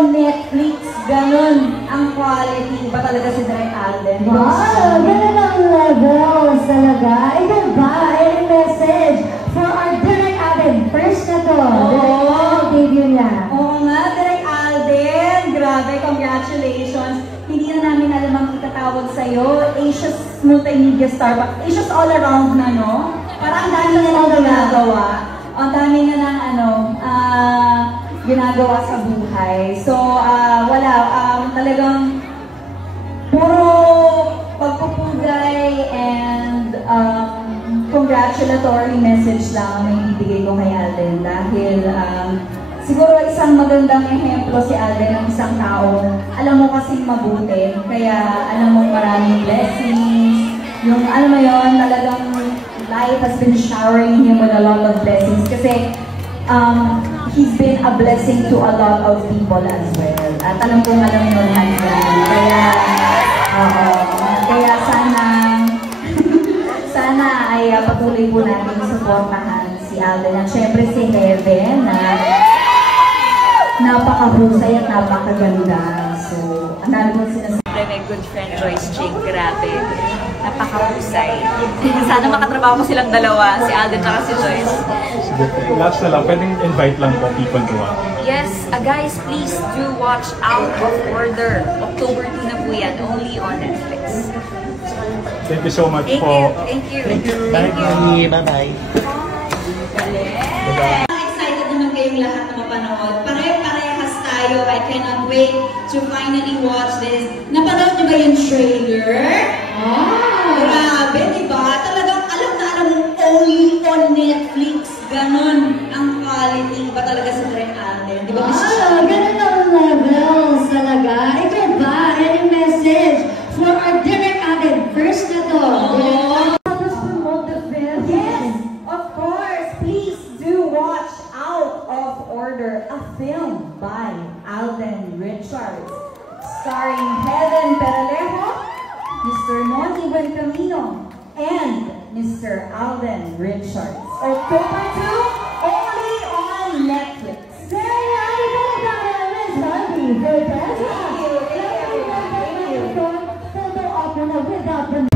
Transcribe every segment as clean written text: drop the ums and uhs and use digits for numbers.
on Netflix, ganun ang quality. Iba talaga si Direk Alden. Wow, ganun ang levels talaga. Ito ba, any message for our Direk Alden? First na to, Direk debut niya. Oo nga, Direk Alden. Grabe, congratulations. Hindi na namin alam ang itatawag sa'yo. Asia's multimedia star, Asia's all around na, no? Parang ang dami na lang ginagawa. Ang dami na lang, ginagawa sa buhay. So, talagang puro pagpupugay and congratulatory message lang ang ibibigay ko kay Alden dahil siguro isang magandang ehemplo si Alden ng isang tao. Alam mo kasing mabuti, kaya alam mo maraming blessings. Yung alam mo yun, talagang life has been showering him with a lot of blessings kasi he's been a blessing to a lot of people as well. At alam kong alam nyo lahat yan. Kaya sana ay patuloy po natin suportahan si Alden. At syempre si Heaven na napakahusay at napakaganda. So, ang dami kong sinasabi. My good friend Joyce Ching, grabe. Napakahusay. Sana makatrabaho ko silang dalawa, si Alden at si Joyce. Last na lang, pwedeng invite lang po people to watch. Yes, guys, please do watch Out of Order. October 2 na po yan, only on Netflix. Thank you so much Thank po. Thank you. Bye. Bye-bye. Excited naman kayong lahat na mapanood. Pare-parehas tayo. I cannot wait to finally watch this. Napanood niyo ba yung trailer? Grabe, diba? Talagang alam na alam mo, only on Netflix. Ganon ang quality. Iba talaga sa Direk Alden. Diba? Ganun ang levels talaga. Ito ba, any message for our Direk Alden? First na to. Let's promote the film. Yes, of course. Please do watch Out of Order, a film by Alden Richards, starring Helen Peralejo, Mr. Monty Buencamino, and Mr. Alden Richards. October 2, only on Netflix. There you go, Miss Monty. Thank you. Photo op na without the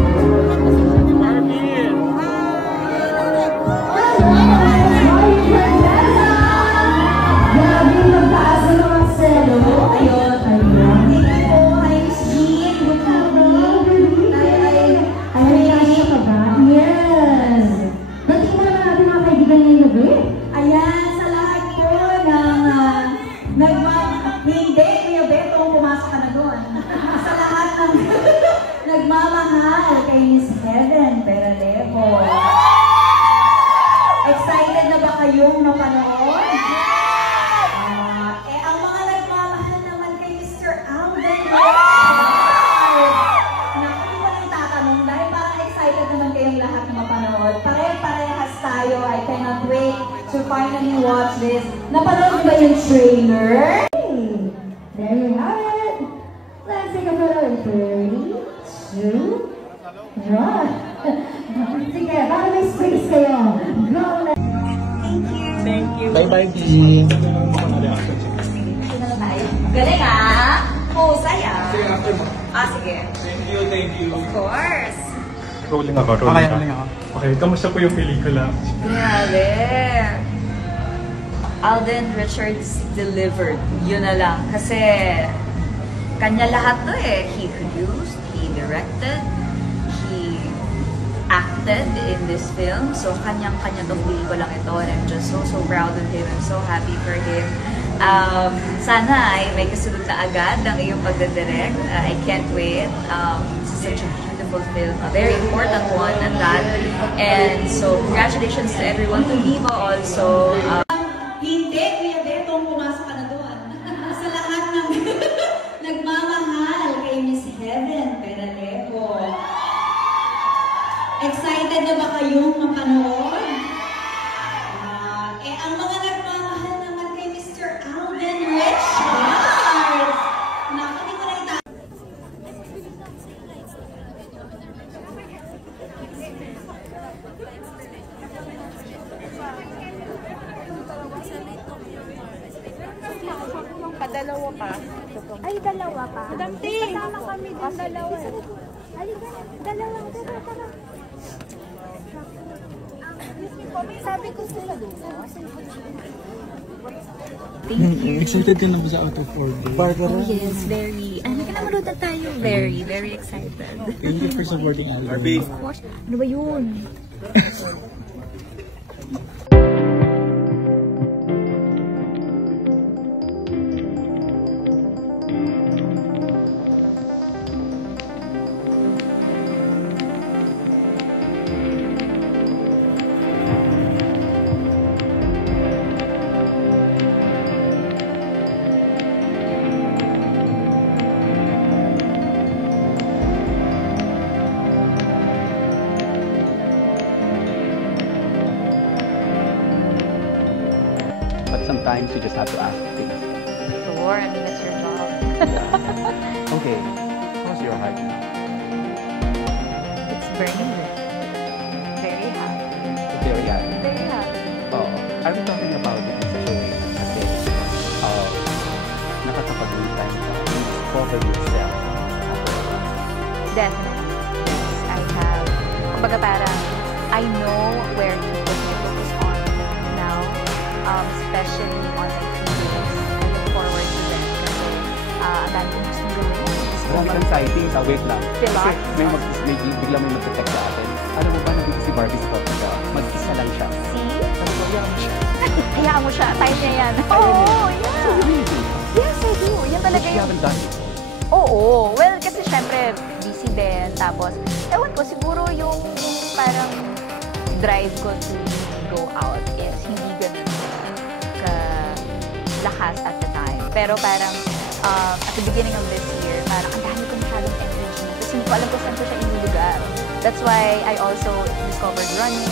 nagmamahal kay Miss Helen Peralejo. Excited na ba kayong mapanood? Ang mga nagmamahal naman kay Mr. Alden Richards. Naku, di ko lang tatanong dahil parang excited naman kayong lahat na mapanood. Pare-parehas tayo. I cannot wait to finally watch this. Napanood ba yung trailer? There you have it. Let's take a photo in 30, 2, 1. Sige, para may space kayo. Go na. Thank you. Bye-bye, B. Galing oh, saya. Sige. Thank you. Of course. Rolling ako. Okay, kamusta po yung pelikula? Grabe. Alden Richards delivered. Yun na lang. Kasi kanya lahat to eh. He produced, he directed, he acted in this film. So kanyang-kanya tong pelikulang ito. And I'm just so proud of him. I'm so happy for him. Sana ay may kasunod na agad ang iyong pagdadirect. I can't wait. It's such a beautiful film. A very important one at that. And so congratulations to everyone. To Viva also. Hindi, Kuya Beto, pumasok ka na doon. Sa lahat ng nagmamahal kay Miss Helen Peralejo. Excited na ba kayong mapanood? Ang mga nagmamahal naman kay Mr. Alden Richards. Naku, di ko na ita. dalawa pa. Ay, dalawa pa. Damping! Kasama kami din dalawa. Halika, dalawa. Tara. Sabi ko sila doon. Excited ka na ba sa out of order? Oh, yes, very. Nagkakaroon na tayo. Very, very excited. Thank you for supporting Alden. Of course. Ano ba yun? But sometimes you just have to ask things. Sure, I mean, that's your job. Okay, how's your heart now? It's burning red. Very happy. Very happy. Very happy. Oh, are we talking about it in such a way na kasi nakakapag-me time ka discover yourself after a while? Definitely. Yes, I have. Kumbaga parang, I know where to put my focus on now. Especially on my feelings. I look forward to them. Kasi, ang dami kong gustong gawin. Maraming anxiety sa wait lang. Diba? Kasi bigla may mag-detect sa atin. Alam mo ba na si Barbie Scott na mag-isa lang siya? See? Sabi ko, hayaan mo siya. Hayaan mo siya. Time niya yan. Oo, yeah. So you really do? Yes, I do. Yan But talaga you yung... haven't done it. Oo. Well, kasi syempre, busy din. Tapos, ewan ko, siguro yung parang drive ko to go out is hindi ganun ka-lakas at the time. Pero parang, at the beginning of this year, parang ang dami ko masyadong energy. Kasi hindi ko alam kung saan ko siya inulugar. That's why I also discovered running.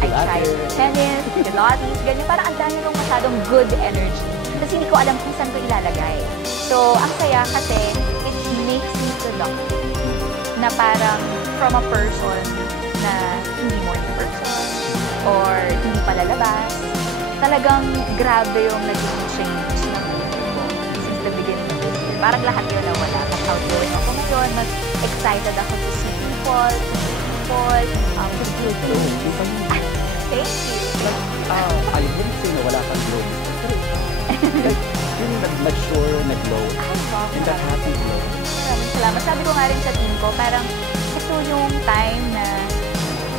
I tried tennis, Pilates, ganyan. Parang ang dami kong masyadong good energy. Kasi hindi ko alam kung saan ko ilalagay. So, ang saya kasi it makes me productive. Na parang from a person na hindi morning person or hindi palalabas, talagang grabe yung naging change na ko since the beginning of this year. Parang lahat yun na wala. Mas outgoing ako ngayon, mas excited ako to see people, to feel things. Thank you. I wouldn't say na wala kang glow. Like, yung nag-mature, nag-glow. And that happy glow. Maraming salamat. Sabi ko nga rin sa team ko, parang ito yung time na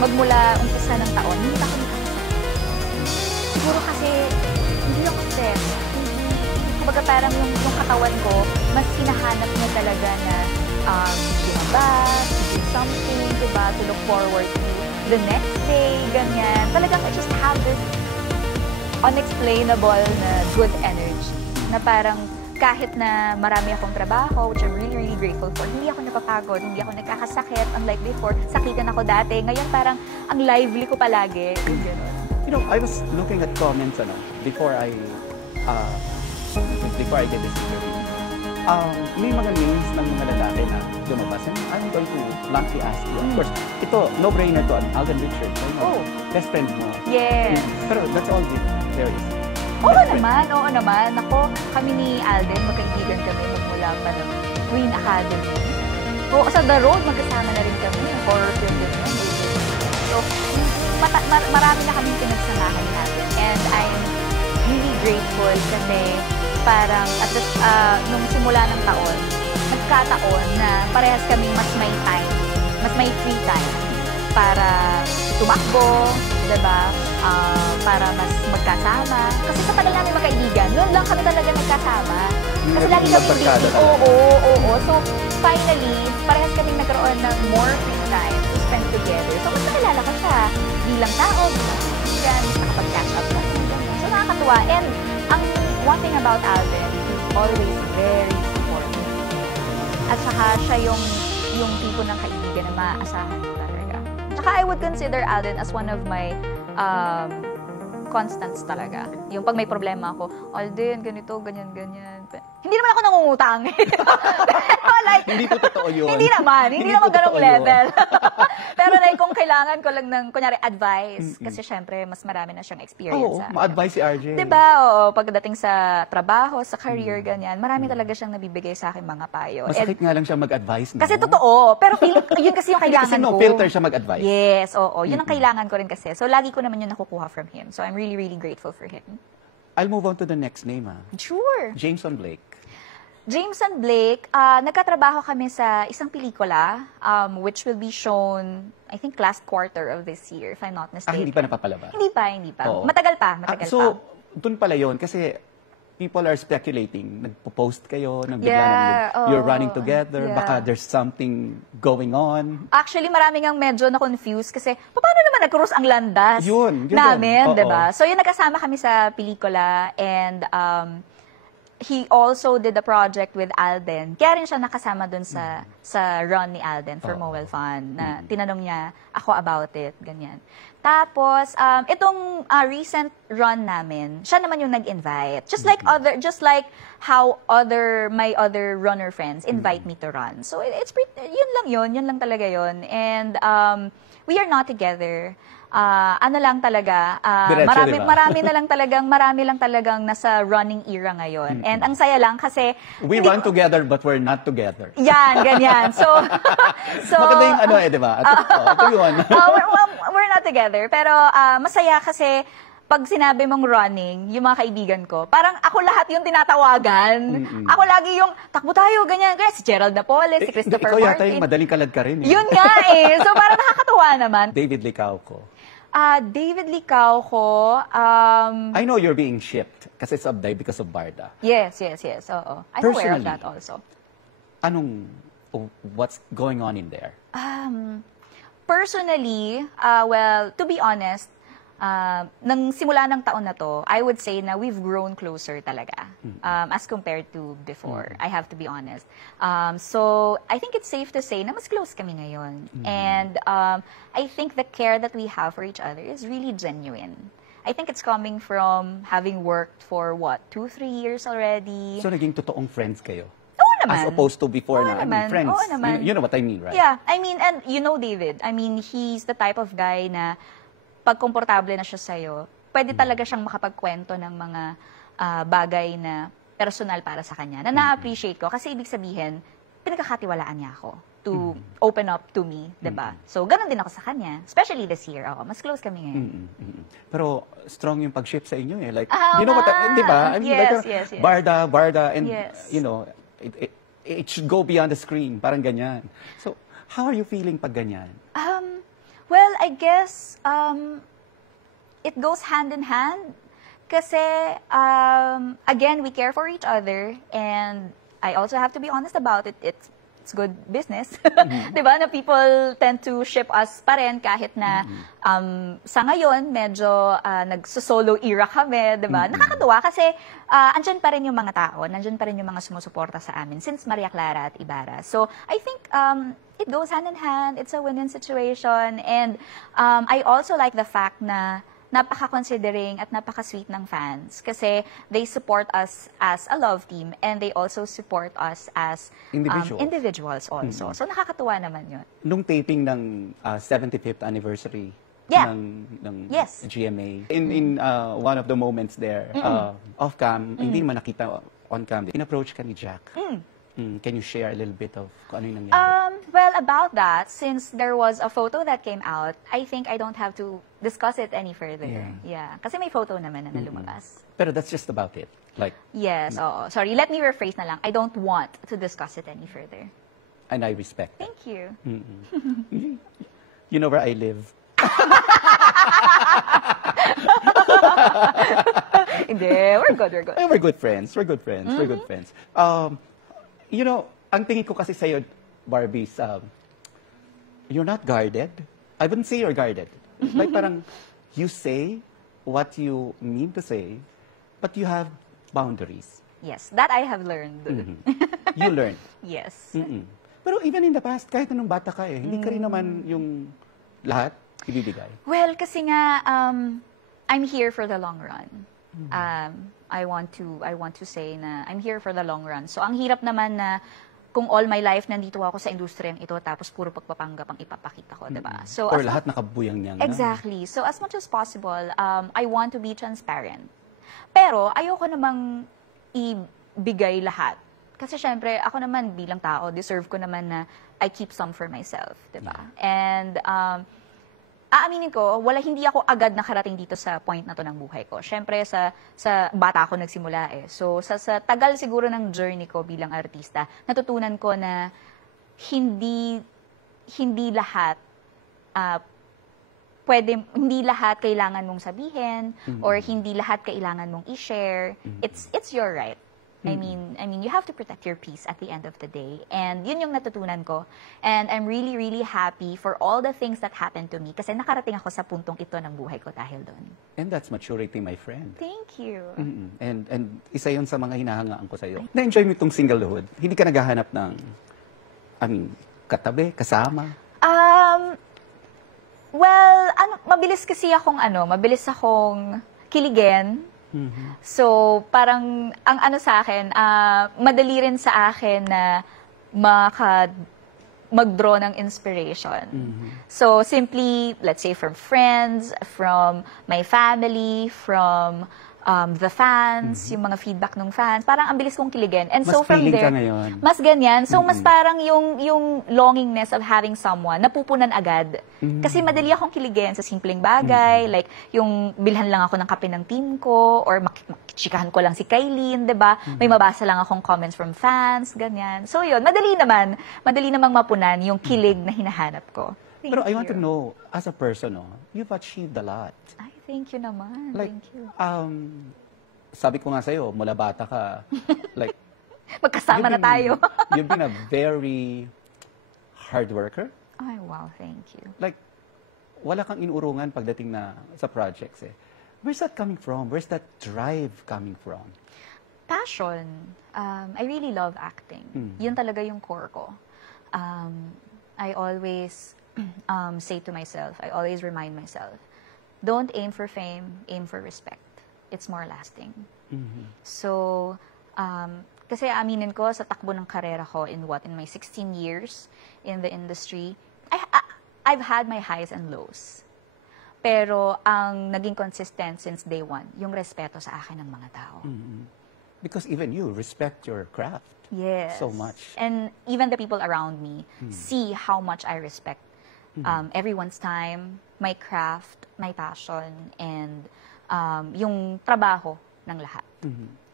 magmula umpisa ng taon, hindi ako siguro kasi hindi ako stress. Kumbaga parang yung katawan ko, mas hinahanap niya talaga na lumabas, to do something, diba? To look forward to the next day, ganyan. Talagang I just have this unexplainable na good energy. Na parang kahit na marami akong trabaho, which I'm really, really grateful for, hindi ako napapagod, hindi ako nagkakasakit. Unlike before, sakitan ako dati. Ngayon parang ang lively ko palagi. You know, I was looking at comments before I did this interview. May mga names ng mga lalaki na lumabas. And I'm going to bluntly ask you. Of course, ito, no-brainer to Alden Richards. Oh. Best friend mo. Yes. Pero that's all there is. Oo naman. Ako, kami ni Alden, magkaibigan kami magmula pa ng Queen Academy. Oo, sa The Road, magkasama na rin kami. Horror film din yun. So, marami na kaming pinagsamahan natin. And I'm really grateful kasi parang nung simula ng taon, nagkataon na parehas kaming mas may time, mas may free time para tumakbo, diba? Para mas magkasama. Kasi sa tagal namin magkaibigan, noon lang kami talaga nagkasama. Kasi lagi kami busy. Oo. So, finally, parehas kaming nagkaroon ng more free time to spend together. So, mas nakilala ko siya bilang tao, bilang kaibigan, nakapag-catch up na. So, nakakatuwa. And, ang one thing about Alden, he's always very supportive. At saka siya yung tipo ng kaibigan na maaasahan mo talaga. Tsaka I would consider Alden as one of my constants talaga. Yung pag may problema ako, Alden, ganito, ganyan. Hindi naman ako nangungutang. Pero like, Hindi po totoo yun. Hindi naman po ganong totoo level. yun. Pero like, kung kailangan ko lang ng, kunyari, advice, kasi syempre, mas marami na siyang experience. Oo, ma-advise si RJ. Diba? Oo, pagdating sa trabaho, sa career, ganyan, marami talaga siyang nabibigay sa akin mga payo. Masakit nga lang siya mag-advise, no? Kasi totoo, pero yun kasi yung kailangan Kasi no ko. filter siya mag-advise. Yes, oo. Yun ang kailangan ko rin kasi. So, lagi ko naman yun nakukuha from him. So, I'm really, really grateful for him. I'll move on to the next name, Sure. Jameson Blake. Jameson Blake, nagkatrabaho kami sa isang pelikula, which will be shown, I think, last quarter of this year, if I'm not mistaken. Hindi pa napapalabas? Hindi pa. Oo. Matagal pa. So, dun pala yun, kasi people are speculating. Nagpo-post kayo, nang bigla Yeah, na you're running together, yeah. baka there's something going on. Actually, maraming ang medyo na-confuse kasi paano naman nag-cross ang landas Yun namin, din. di ba? So, yun, nagkasama kami sa pelikula and he also did the project with Alden. Kaya rin siya nakasama dun sa run ni Alden for Mowel Fun na tinanong niya ako about it, ganyan. Tapos, itong recent run namin, siya naman yung nag-invite. Just like how my other runner friends invite me to run. So, it's pretty, yun lang talaga yun. And we are not together. Ano lang talaga, Diretso, diba? marami lang talagang nasa running era ngayon. And ang saya lang kasi We run together but we're not together. yan, ganyan. So Maganda yung ano di ba? Ito yun. we're not together. Pero masaya kasi pag sinabi mong running, yung mga kaibigan ko, parang ako lahat yung tinatawagan. Ako lagi yung, takbo tayo, ganyan. Si Gerald Napoles, si Christopher Ikaw Martin. yata yung madaling kalad ka rin. Yun nga eh. So parang nakakatuwa naman. David Licauco. David Licauco, I know you're being shipped kasi subdive because of Barda. yes, oo. I'm aware of Personally, that also. What's going on in there? Personally, well, to be honest, nang simula ng taon na to, I would say na we've grown closer talaga as compared to before. I have to be honest. So, I think it's safe to say na mas close kami ngayon. And I think the care that we have for each other is really genuine. I think it's coming from having worked for, 2-3 years already. So, naging totoong friends kayo? Oo naman. As opposed to before Oo na, naman. friends. Oo naman. You know what I mean, right? Yeah, I mean, and you know David, I mean, he's the type of guy na pag komportable na siya sa'yo, pwede talaga siyang makapagkwento ng mga bagay na personal para sa kanya, na na-appreciate ko. Kasi ibig sabihin, pinagkakatiwalaan niya ako to open up to me, diba? So, ganun din ako sa kanya. Especially this year, mas close kami ngayon. Pero strong yung pag-ship sa inyo eh. Like, Ah, you know what, nga. di ba? I mean, Yes, like, yes. Barda, and Yes. you know, it should go beyond the screen, parang ganyan. So, how are you feeling pag ganyan? Well, I guess it goes hand in hand. Kasi, again, we care for each other. And I also have to be honest about it. It's good business. Diba? Na people tend to ship us pa rin kahit na sa ngayon, medyo nagso-solo era kami. Diba? Nakakatuwa kasi andyan pa rin yung mga tao. Nandyan pa rin yung mga sumusuporta sa amin since Maria Clara at Ibarra. So, I think it goes hand in hand. It's a win-win situation. And I also like the fact na napaka-considering at napaka-sweet ng fans kasi they support us as a love team and they also support us as individuals also. So, nakakatuwa naman yun. Nung taping ng 75th anniversary Yeah. ng Yes. GMA, in one of the moments there, off-cam, hindi naman nakita on-cam, in-approach ka ni Jack. Can you share a little bit of kung ano yung nangyari? Well, about that, since there was a photo that came out, I think I don't have to discuss it any further. Yeah. Kasi may photo naman na lumabas. Pero that's just about it. Like, Yes, oo. Sorry, let me rephrase na lang. I don't want to discuss it any further. and I respect that. Thank you. You know where I live. Hindi, we're good. We're good friends. We're good friends. You know, ang tingin ko kasi sa'yo, Barbie, you're not guarded. I wouldn't say you're guarded. Like parang, you say what you mean to say, but you have boundaries. Yes, that I have learned. You learn. Yes. Pero even in the past, kahit anong bata ka hindi ka rin naman yung lahat ibibigay. Well, kasi nga, I'm here for the long run. I want to say na I'm here for the long run. So ang hirap naman na kung all my life nandito ako sa industriyang ito tapos puro pagpapanggap ang ipapakita ko, 'di ba? So Or lahat nakabuyang niyang na. exactly. So as much as possible, I want to be transparent. Pero ayoko namang ibigay lahat. Kasi syempre, ako naman bilang tao, deserve ko naman na I keep some for myself, 'di ba? And aaminin ko, hindi ako agad nakarating dito sa point na to ng buhay ko. Syempre, sa bata ako nagsimula eh. So, sa tagal siguro ng journey ko bilang artista, natutunan ko na hindi lahat hindi lahat kailangan mong sabihin or hindi lahat kailangan mong i-share. It's your right. I mean, you have to protect your peace at the end of the day. And yun yung natutunan ko. And I'm really, really happy for all the things that happened to me kasi nakarating ako sa puntong ito ng buhay ko dahil doon. And that's maturity, my friend. Thank you. And isa yun sa mga hinahangaan ko sa'yo. Na-enjoy mo itong singlehood. Hindi ka naghahanap ng, katabi, kasama? Well, mabilis akong kiligin. So, parang, ang sa akin, madali rin sa akin na mag-draw ng inspiration. So, simply, let's say, from friends, from my family, from the fans, yung mga feedback ng fans, parang ang bilis kong kiligin. And Mas so, from feeling there, ka ngayon. mas ganyan. So, mas parang yung longingness of having someone, napupunan agad. Kasi madali akong kiligin sa simpleng bagay, like, yung bilhan lang ako ng kape ng team ko, or makikikahan ko lang si Kylene, diba? May mabasa lang akong comments from fans, ganyan. So, yun, madali namang mapunan yung kilig na hinahanap ko. Pero I want to know, as a person, you've achieved a lot. Ay, thank you naman. Like, Thank you. Sabi ko nga sa'yo, mula bata ka, like, Magkasama na tayo. You've been a very hard worker. Ay, wow, thank you. Like, wala kang inurungan pagdating na sa projects eh. Where's that coming from? Where's that drive coming from? Passion. I really love acting. Yun talaga yung core ko. I always say to myself, I always remind myself, don't aim for fame, aim for respect. It's more lasting. So, kasi aminin ko, sa takbo ng karera ko in my 16 years in the industry, I've had my highs and lows. Pero ang naging consistent since day one, yung respeto sa akin ng mga tao. Because even you respect your craft. Yes. So much. And even the people around me see how much I respect everyone's time, my craft, my passion, and yung trabaho ng lahat.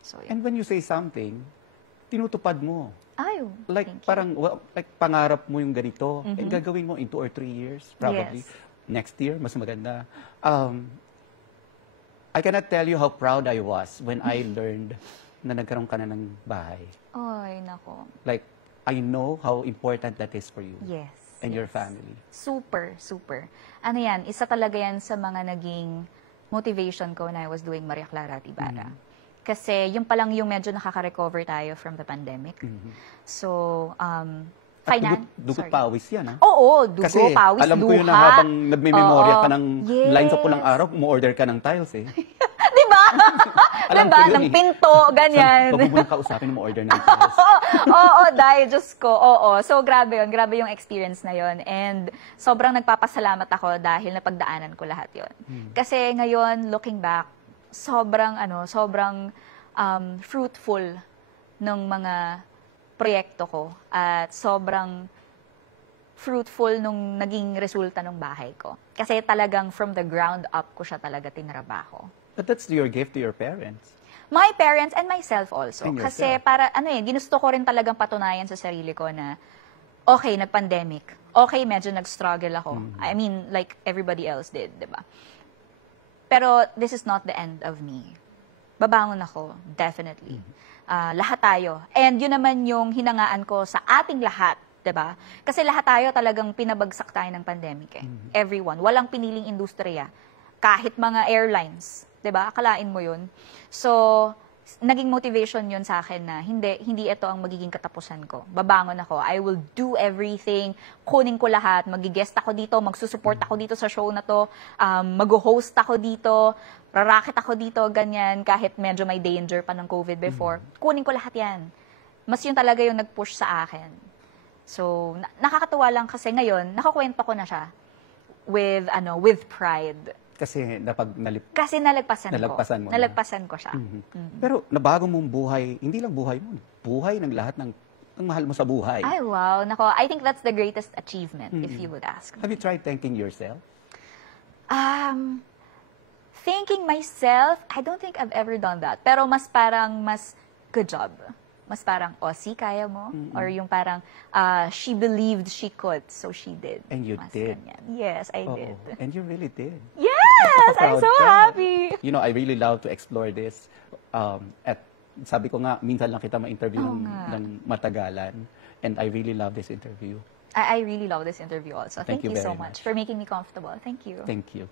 So, yeah. And when you say something, tinutupad mo. Ay, Like, thank you. parang, like, pangarap mo yung ganito, and gagawin mo in 2 or 3 years, probably. Yes. Next year, mas maganda. I cannot tell you how proud I was when I learned na nagkaroon ka na ng bahay. Ay, nako. Like, I know how important that is for you. Yes. And your yes. family. Super, super. Ano yan, isa talaga yan sa mga naging motivation ko na I was doing Maria Clara at Ibarra. Kasi yung palang yung medyo nakaka-recover tayo from the pandemic. So, At dugot pawis yan, ha? Oo, dugo, Kasi pawis, alam ko luha. yun na habang nagme-memorya Oo. ka ng Yes. line sa Pulang Araw, umu-order ka ng tiles, eh. Diba? Alam diba? ko yun, Ng eh. pinto, ganyan. Huwag mo munang kausapin mo order ng tiles. Oo, dahil Diyos ko. Oo. So, grabe yun. Grabe yung experience na yun. And sobrang nagpapasalamat ako dahil napagdaanan ko lahat yun. Kasi ngayon, looking back, sobrang fruitful ng mga proyekto ko. At sobrang fruitful nung naging resulta ng bahay ko. Kasi talagang from the ground up ko siya talaga tinrabaho. But that's your gift to your parents. My parents and myself also. And Kasi yourself. para, ginusto ko rin talagang patunayan sa sarili ko na, okay, nag-pandemic. Okay, medyo nag-struggle ako. I mean, like everybody else did, di ba? Pero this is not the end of me. Babangon ako, definitely. Lahat tayo. And yun naman yung hinangaan ko sa ating lahat, di ba? Kasi lahat tayo talagang pinabagsak tayo ng pandemic eh. Everyone. Walang piniling industriya. Kahit mga airlines. 'Di ba? Akalain mo 'yun. So, naging motivation 'yun sa akin na hindi ito ang magiging katapusan ko. Babangon ako. I will do everything. Kunin ko lahat. Magi-guest ako dito, magsusupport ako dito sa show na 'to, mag-host ako dito rarakit ako dito, ganyan, kahit medyo may danger pa ng COVID before, kunin ko lahat yan. Mas yun talaga yung nag-push sa akin. So, nakakatuwa lang kasi ngayon, nakakwento ko na siya with pride. Kasi Kasi nalagpasan mo na. Nalagpasan ko siya. Pero nabago mong buhay, hindi lang buhay mo, buhay ng lahat ng mahal mo sa buhay. Ay, wow. Nako, I think that's the greatest achievement, if you would ask me. Have you tried thanking yourself? Thanking myself, I don't think I've ever done that. Pero mas good job. Mas parang, see, kaya mo? Or yung parang, she believed she could, so she did. And you Mas did. ganyan. Yes, I did. And you really did. Yes! I'm Proud so ka. happy! You know, I really love to explore this. At sabi ko nga, minsan lang kita ma-interview ng matagalan. And I really love this interview. I really love this interview also. Thank Thank you you so very much much. for making me comfortable. Thank you. Thank you.